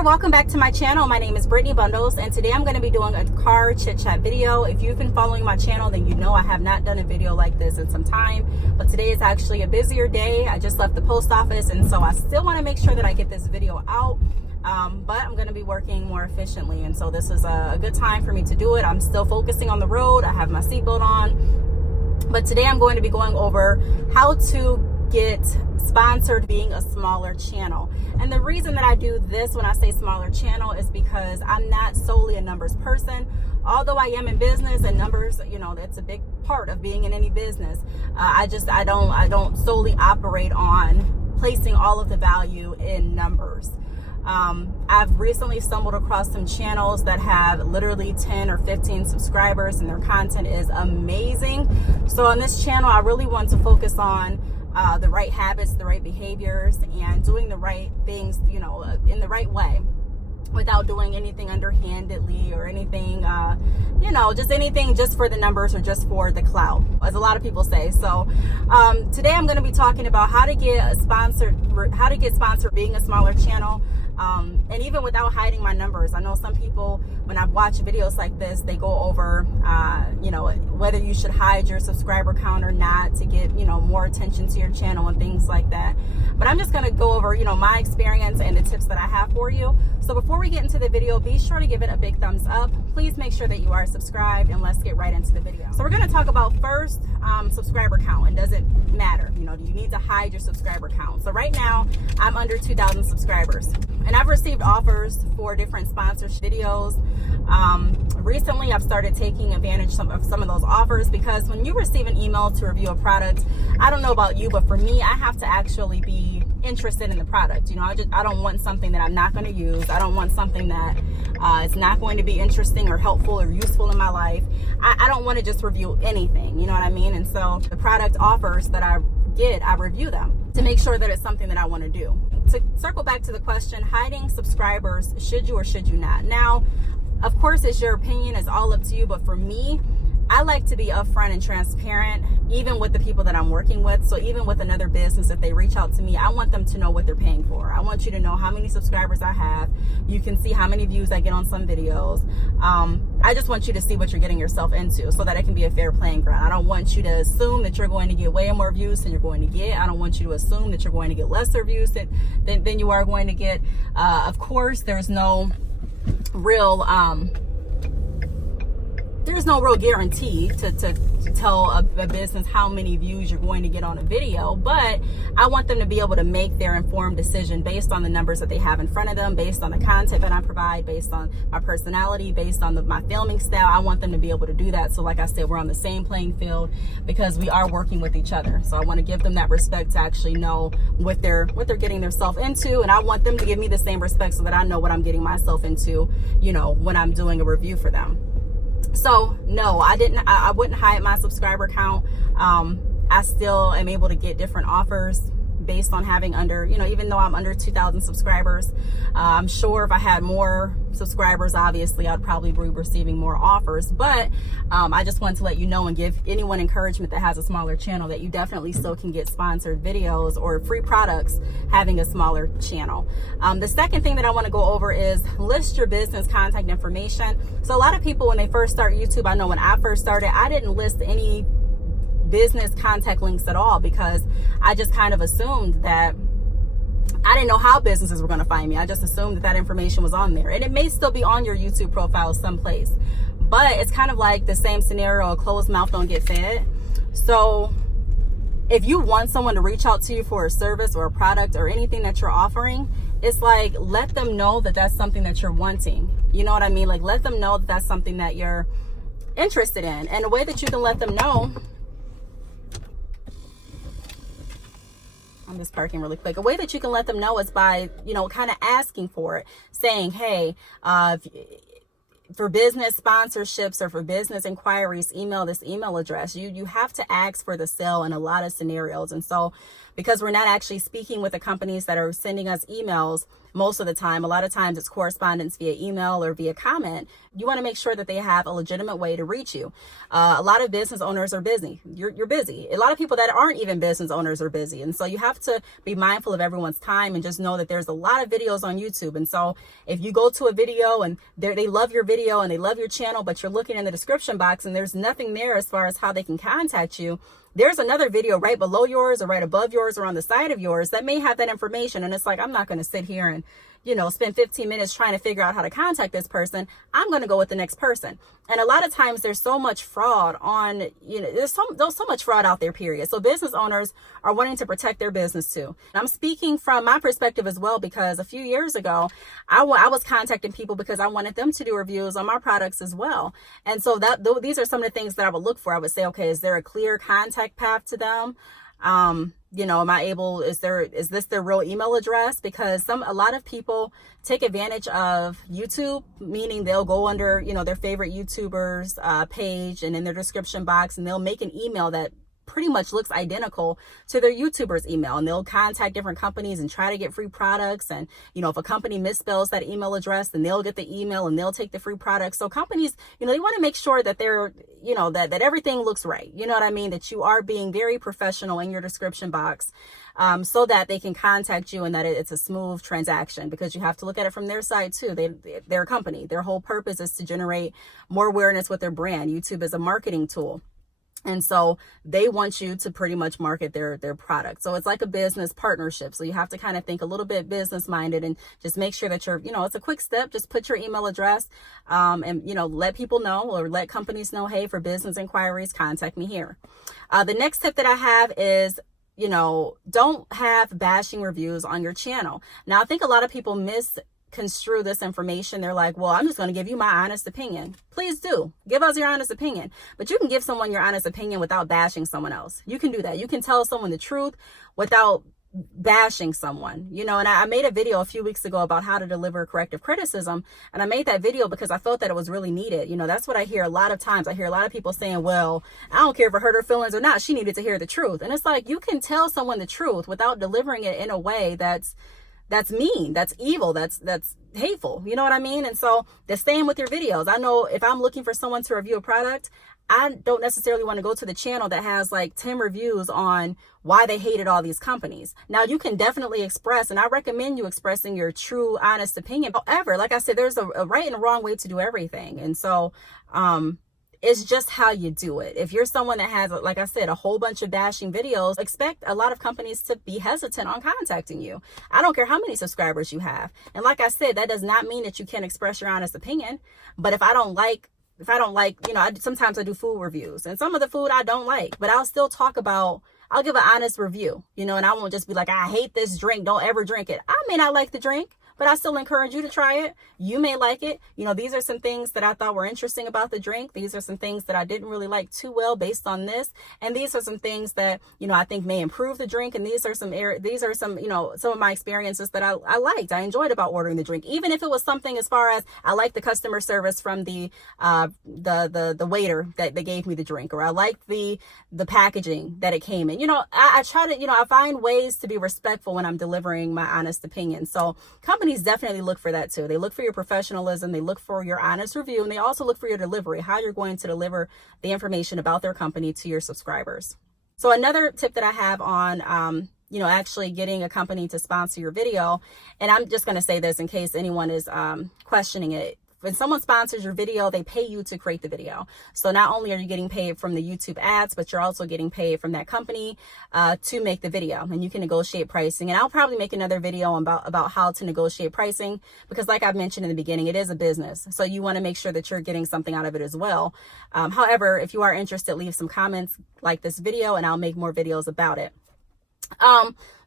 there, welcome back to my channel. My name is Brittany Bundles, and today I'm going to be doing a car chit chat video. If you've been following my channel, then you know I have not done a video like this in some time, but today is actually a busier day. I just left the post office, and so I still want to make sure that I get this video out, but I'm going to be working more efficiently, and so this is a good time for me to do it. I'm still focusing on the road. I have my seatbelt on, but today I'm going to be going over how to get sponsored being a smaller channel. And the reason that I do this when I say smaller channel is because I'm not solely a numbers person. Although I am in business, and numbers, you know, that's a big part of being in any business. I don't solely operate on placing all of the value in numbers. I've recently stumbled across some channels that have literally 10 or 15 subscribers, and their content is amazing. So on this channel, I really want to focus on the right habits, the right behaviors, and doing the right things, you know, in the right way, without doing anything underhandedly or anything, you know, just anything just for the numbers or just for the clout, as a lot of people say. So today I'm going to be talking about how to get sponsored being a smaller channel. And even without hiding my numbers. I know some people, when I watch videos like this, they go over, you know, whether you should hide your subscriber count or not to get, you know, more attention to your channel and things like that. But I'm just going to go over, you know, my experience and the tips that I have for you. So before we get into the video, be sure to give it a big thumbs up. Please make sure that you are subscribed, and let's get right into the video. So we're going to talk about first subscriber count, and does it matter? You know, do you need to hide your subscriber count? So right now I'm under 2,000 subscribers, and I've received offers for different sponsorship videos. Recently I've started taking advantage of some of those offers, because when you receive an email to review a product, I don't know about you, but for me, I have to actually be interested in the product. You know, I don't want something that I'm not going to use. I don't want something that is not going to be interesting or helpful or useful in my life. I don't want to just review anything, you know what I mean? And so the product offers that I get, I review them to make sure that it's something that I want to do. To circle back to the question, hiding subscribers, should you or should you not? Now, of course, it's your opinion, it's all up to you, but for me, I like to be upfront and transparent, even with the people that I'm working with. So even with another business, if they reach out to me, I want them to know what they're paying for. I want you to know how many subscribers I have. You can see how many views I get on some videos. I just want you to see what you're getting yourself into, so that it can be a fair playing ground. I don't want you to assume that you're going to get way more views than you're going to get. I don't want you to assume that you're going to get lesser views than you are going to get. Of course, there's no real guarantee to tell a business how many views you're going to get on a video, but I want them to be able to make their informed decision based on the numbers that they have in front of them, based on the content that I provide, based on my personality, based on my filming style. I want them to be able to do that. So like I said, we're on the same playing field, because we are working with each other. So I want to give them that respect to actually know what they're getting themselves into, and I want them to give me the same respect so that I know what I'm getting myself into, you know, when I'm doing a review for them. So no, I wouldn't hide my subscriber count. I still am able to get different offers based on having under, you know, even though I'm under 2,000 subscribers. I'm sure if I had more subscribers, obviously I'd probably be receiving more offers, but I just wanted to let you know and give anyone encouragement that has a smaller channel that you definitely still can get sponsored videos or free products having a smaller channel. The second thing that I want to go over is list your business contact information. So a lot of people, when they first start YouTube, I know when I first started, I didn't list any business contact links at all, because I just kind of assumed that I didn't know how businesses were going to find me. I just assumed that information was on there, and it may still be on your YouTube profile someplace, but it's kind of like the same scenario: a closed mouth don't get fed. So if you want someone to reach out to you for a service or a product or anything that you're offering, it's like, let them know that that's something that you're wanting. You know what I mean? Like, let them know that that's something that you're interested in. And a way that you can let them know, I'm just parking really quick. A way that you can let them know is by, you know, kind of asking for it, saying, hey, for business sponsorships or for business inquiries, email this email address. You have to ask for the sale in a lot of scenarios. And so because we're not actually speaking with the companies that are sending us emails most of the time. A lot of times it's correspondence via email or via comment. You want to make sure that they have a legitimate way to reach you. A lot of business owners are busy. You're busy. A lot of people that aren't even business owners are busy. And so you have to be mindful of everyone's time and just know that there's a lot of videos on YouTube. And so if you go to a video and they love your video and they love your channel, but you're looking in the description box and there's nothing there as far as how they can contact you, there's another video right below yours or right above yours or on the side of yours that may have that information. And it's like, I'm not going to sit here and, spend 15 minutes trying to figure out how to contact this person. I'm going to go with the next person. And a lot of times there's so much fraud on, there's so much fraud out there, period. So business owners are wanting to protect their business too. And I'm speaking from my perspective as well, because a few years ago, I was contacting people because I wanted them to do reviews on my products as well. And so these are some of the things that I would look for. I would say, okay, is there a clear contact path to them? Is this their real email address? Because a lot of people take advantage of YouTube, meaning they'll go under, their favorite YouTubers page and in their description box, and they'll make an email that pretty much looks identical to their YouTuber's email, and they'll contact different companies and try to get free products. And if a company misspells that email address, then they'll get the email and they'll take the free products. So companies, they want to make sure that they're, that everything looks right. You know what I mean? That you are being very professional in your description box, so that they can contact you and that it's a smooth transaction, because you have to look at it from their side too. They're a company. Their whole purpose is to generate more awareness with their brand. YouTube is a marketing tool. And so they want you to pretty much market their product. So it's like a business partnership. So you have to kind of think a little bit business minded and just make sure that you're, it's a quick step. Just put your email address, and, let people know or let companies know, hey, for business inquiries, contact me here. The next tip that I have is, don't have bashing reviews on your channel. Now, I think a lot of people misconstrue this information. They're like, well, I'm just going to give you my honest opinion. Please do give us your honest opinion, but you can give someone your honest opinion without bashing someone else. You can do that. You can tell someone the truth without bashing someone, and I made a video a few weeks ago about how to deliver corrective criticism. And I made that video because I felt that it was really needed. That's what I hear a lot of times. I hear a lot of people saying, well, I don't care if it hurt her feelings or not. She needed to hear the truth. And it's like, you can tell someone the truth without delivering it in a way that's mean, that's evil, that's hateful. You know what I mean? And so the same with your videos. I know if I'm looking for someone to review a product, I don't necessarily want to go to the channel that has like 10 reviews on why they hated all these companies. Now, you can definitely express, and I recommend you expressing your true, honest opinion. However, like I said, there's a right and a wrong way to do everything. And so, it's just how you do it. If you're someone that has, like I said, a whole bunch of bashing videos, expect a lot of companies to be hesitant on contacting you. I don't care how many subscribers you have. And like I said, that does not mean that you can't express your honest opinion. But if I don't like, sometimes I do food reviews, and some of the food I don't like, but I'll still I'll give an honest review, and I won't just be like, I hate this drink, don't ever drink it. I may not like the drink, but I still encourage you to try it. You may like it. These are some things that I thought were interesting about the drink. These are some things that I didn't really like too well based on this. And these are some things that, I think may improve the drink. And these are some, some of my experiences that I liked. I enjoyed about ordering the drink, even if it was something as far as I liked the customer service from the waiter that they gave me the drink, or I liked the packaging that it came in. I try to, I find ways to be respectful when I'm delivering my honest opinion. So companies definitely look for that too. They look for your professionalism, they look for your honest review, and they also look for your delivery, how you're going to deliver the information about their company to your subscribers. So another tip that I have on actually getting a company to sponsor your video, and I'm just going to say this in case anyone is questioning it. When someone sponsors your video, they pay you to create the video. So not only are you getting paid from the YouTube ads, but you're also getting paid from that company to make the video, and you can negotiate pricing. And I'll probably make another video about how to negotiate pricing, because like I've mentioned in the beginning, it is a business. So you want to make sure that you're getting something out of it as well. However, if you are interested, leave some comments like this video and I'll make more videos about it.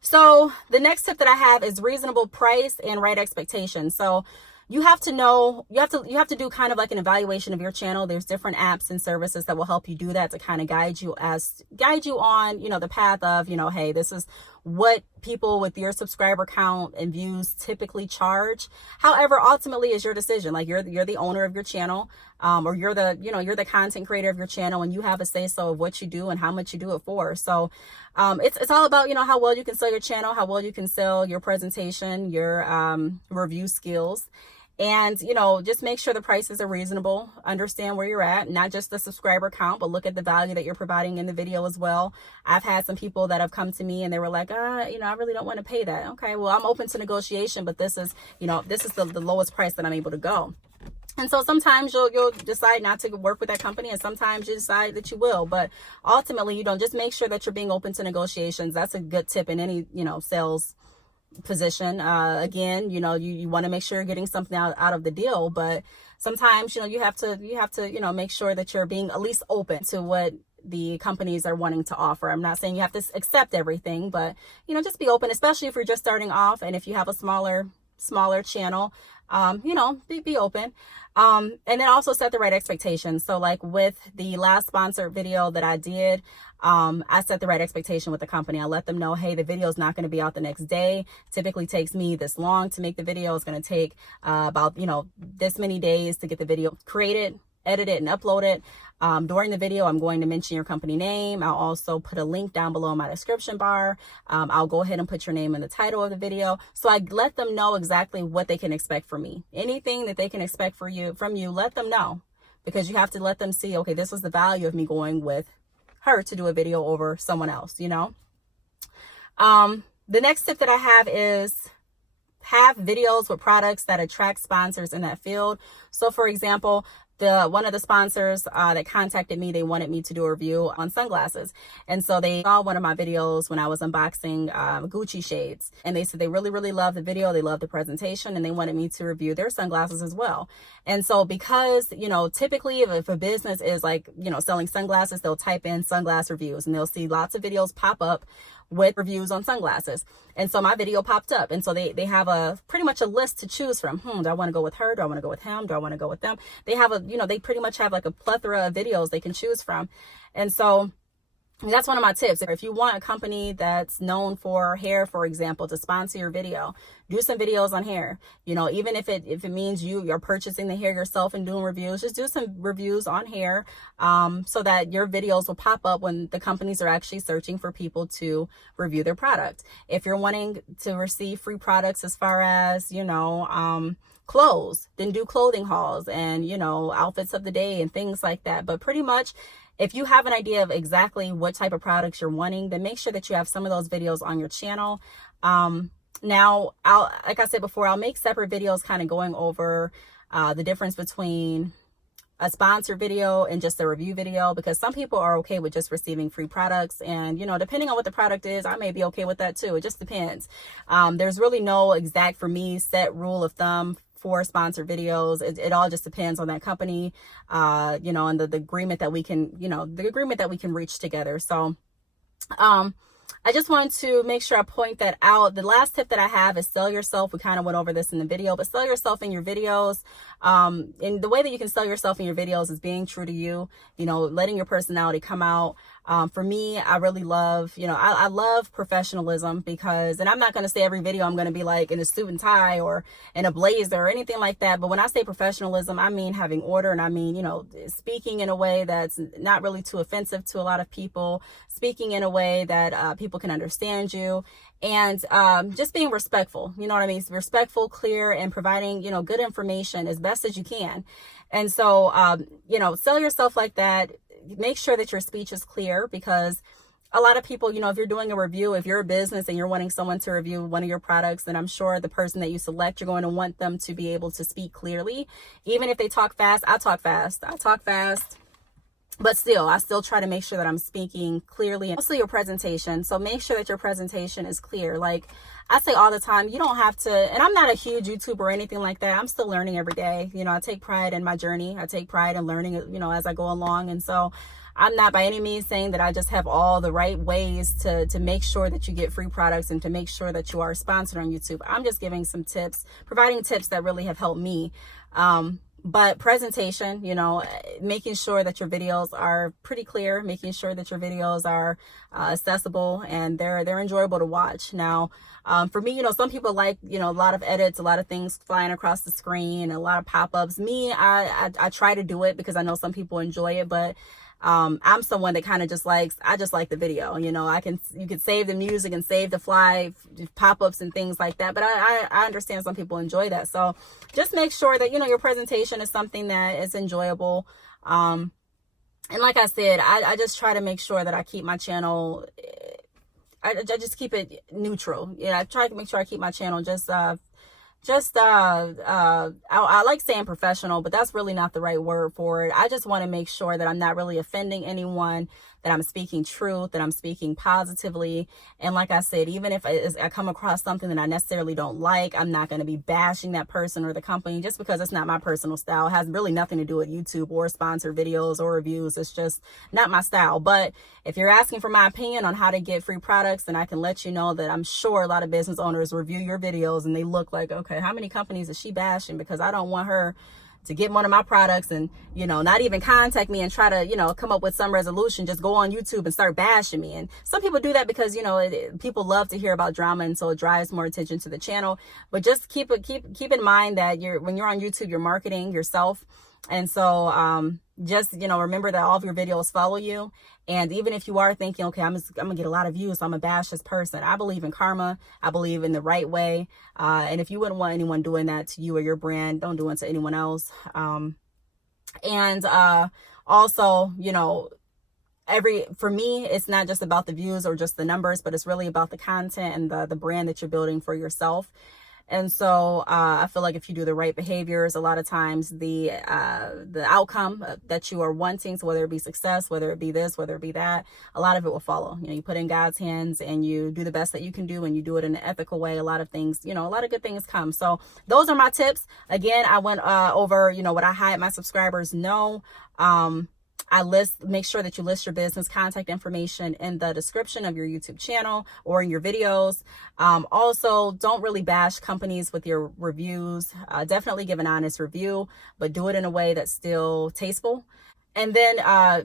So the next tip that I have is reasonable price and right expectations. So you have to know, you have to do kind of like an evaluation of your channel. There's different apps and services that will help you do that, to kind of guide you on, the path of, hey, this is what people with your subscriber count and views typically charge. However, ultimately it's your decision. Like, you're the owner of your channel, or you're the content creator of your channel, and you have a say so of what you do and how much you do it for. So it's all about, how well you can sell your channel, how well you can sell your presentation, your review skills. And, just make sure the prices are reasonable. Understand where you're at, not just the subscriber count, but look at the value that you're providing in the video as well. I've had some people that have come to me and they were like, I really don't want to pay that. Okay, well, I'm open to negotiation, but this is the lowest price that I'm able to go. And so sometimes you'll decide not to work with that company, and sometimes you decide that you will. But ultimately, just make sure that you're being open to negotiations. That's a good tip in any, sales position. Again, you want to make sure you're getting something out of the deal, but sometimes, you have to make sure that you're being at least open to what the companies are wanting to offer. I'm not saying you have to accept everything, but, just be open, especially if you're just starting off and if you have a smaller channel. Be open. And then also set the right expectations. So like with the last sponsored video that I did, I set the right expectation with the company. I let them know, hey, the video is not going to be out the next day. Typically takes me this long to make the video. It's going to take about, this many days to get the video created, edit it, and upload it. During the video, I'm going to mention your company name. I'll also put a link down below in my description bar. I'll go ahead and put your name in the title of the video. So I let them know exactly what they can expect from me. Anything that they can expect from you, let them know, because you have to let them see, okay, this was the value of me going with her to do a video over someone else, The next tip that I have is have videos with products that attract sponsors in that field. So for example, one of the sponsors that contacted me, they wanted me to do a review on sunglasses. And so they saw one of my videos when I was unboxing Gucci shades. And they said they really, really loved the video. They loved the presentation, and they wanted me to review their sunglasses as well. And so because, typically if a business is like, selling sunglasses, they'll type in sunglass reviews and they'll see lots of videos pop up with reviews on sunglasses. And so my video popped up. And so they have pretty much a list to choose from. Do I want to go with her? Do I want to go with him? Do I want to go with them? They have they pretty much have like a plethora of videos they can choose from. And so that's one of my tips. If you want a company that's known for hair, for example, to sponsor your video, do some videos on hair. Even if it means you're purchasing the hair yourself and doing reviews, just do some reviews on hair, so that your videos will pop up when the companies are actually searching for people to review their product. If you're wanting to receive free products as far as, clothes, then do clothing hauls and, outfits of the day and things like that. But pretty much, if you have an idea of exactly what type of products you're wanting, then make sure that you have some of those videos on your channel. Now, like I said before, I'll make separate videos kind of going over the difference between a sponsored video and just a review video, because some people are okay with just receiving free products. And, depending on what the product is, I may be okay with that too. It just depends. There's really no exact, for me, set rule of thumb for sponsored videos. It all just depends on that company, and the agreement that we can reach together. So, I just wanted to make sure I point that out. The last tip that I have is sell yourself. We kind of went over this in the video, but sell yourself in your videos. And the way that you can sell yourself in your videos is being true to you, letting your personality come out. For me, I really love, I love professionalism, because, and I'm not going to say every video I'm going to be like in a suit and tie or in a blazer or anything like that. But when I say professionalism, I mean having order, and I mean, speaking in a way that's not really too offensive to a lot of people, speaking in a way that people can understand you, and just being respectful, respectful, clear, and providing, good information as best as you can. And so, sell yourself like that. Make sure that your speech is clear, because a lot of people, if you're doing a review, if you're a business and you're wanting someone to review one of your products, then I'm sure the person that you select, you're going to want them to be able to speak clearly. Even if they talk fast, I talk fast. But still, I still try to make sure that I'm speaking clearly, and also your presentation. So make sure that your presentation is clear. Like I say all the time, you don't have to, and I'm not a huge YouTuber or anything like that. I'm still learning every day. I take pride in my journey. I take pride in learning, as I go along. And so I'm not by any means saying that I just have all the right ways to make sure that you get free products and to make sure that you are sponsored on YouTube. I'm just giving some tips, providing tips that really have helped me. But presentation, you know, making sure that your videos are pretty clear, making sure that your videos are accessible and they're enjoyable to watch. Now, for me, you know, some people like, you know, a lot of edits, a lot of things flying across the screen, a lot of pop-ups. Me, I try to do it because I know some people enjoy it, but I'm someone that kind of just likes, I just like the video, you know, you can save the music and save the fly pop-ups and things like that. But I understand some people enjoy that. So just make sure that, you know, your presentation is something that is enjoyable. And like I said, I just try to make sure that I keep my channel, I just keep it neutral. Yeah, I try to make sure I keep my channel I like saying professional, but that's really not the right word for it. I just want to make sure that I'm not really offending anyone, that I'm speaking truth, that I'm speaking positively. And like I said, even if I come across something that I necessarily don't like, I'm not going to be bashing that person or the company just because it's not my personal style. It has really nothing to do with YouTube or sponsored videos or reviews. It's just not my style. But if you're asking for my opinion on how to get free products, then I can let you know that I'm sure a lot of business owners review your videos and they look like, okay, how many companies is she bashing? Because I don't want her to get one of my products and, you know, not even contact me and try to, you know, come up with some resolution, just go on YouTube and start bashing me. And some people do that because, you know, people love to hear about drama, and so it drives more attention to the channel. But just keep in mind that when you're on YouTube, you're marketing yourself. And so just, you know, remember that all of your videos follow you. And even if you are thinking, okay, I'm gonna get a lot of views, so I'm gonna bash this person, I believe in karma. I believe in the right way. And if you wouldn't want anyone doing that to you or your brand, don't do it to anyone else. And also, you know, for me, it's not just about the views or just the numbers, but it's really about the content and the brand that you're building for yourself. And so I feel like if you do the right behaviors, a lot of times the outcome that you are wanting, so whether it be success, whether it be this, whether it be that, a lot of it will follow. You know, you put in God's hands and you do the best that you can do, and you do it in an ethical way. A lot of things, you know, a lot of good things come. So those are my tips. Again, I went over, you know, what I had my subscribers know. Make sure that you list your business contact information in the description of your YouTube channel or in your videos. Also, don't really bash companies with your reviews. Definitely give an honest review, but do it in a way that's still tasteful. And then,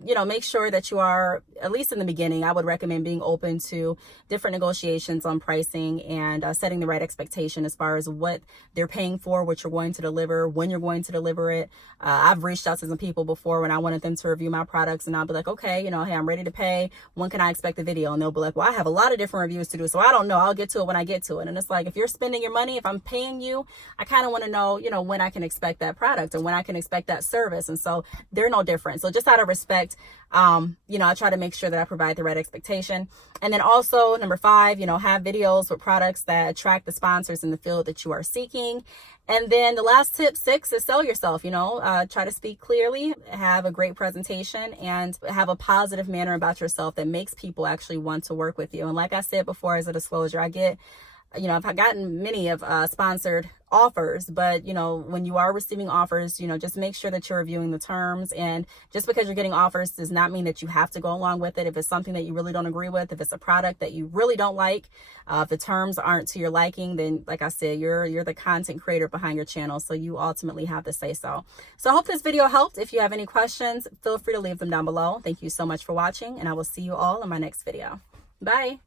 you know, make sure that you are, at least in the beginning, I would recommend being open to different negotiations on pricing and setting the right expectation as far as what they're paying for, what you're going to deliver, when you're going to deliver it. I've reached out to some people before when I wanted them to review my products, and I'll be like, okay, you know, hey, I'm ready to pay. When can I expect the video? And they'll be like, well, I have a lot of different reviews to do, so I don't know. I'll get to it when I get to it. And it's like, if you're spending your money, if I'm paying you, I kind of want to know, you know, when I can expect that product and when I can expect that service. And so they're no different. So just out of respect, you know, I try to make sure that I provide the right expectation. And then also, number 5, you know, have videos with products that attract the sponsors in the field that you are seeking. And then the last tip, 6, is sell yourself. You know, try to speak clearly, have a great presentation, and have a positive manner about yourself that makes people actually want to work with you. And like I said before, as a disclosure, I've gotten many of sponsored offers, but, you know, when you are receiving offers, you know, just make sure that you're reviewing the terms. And just because you're getting offers does not mean that you have to go along with it. If it's something that you really don't agree with, if it's a product that you really don't like, if the terms aren't to your liking, then like I said, you're the content creator behind your channel, so you ultimately have to say so. So I hope this video helped. If you have any questions, feel free to leave them down below. Thank you so much for watching, and I will see you all in my next video. Bye.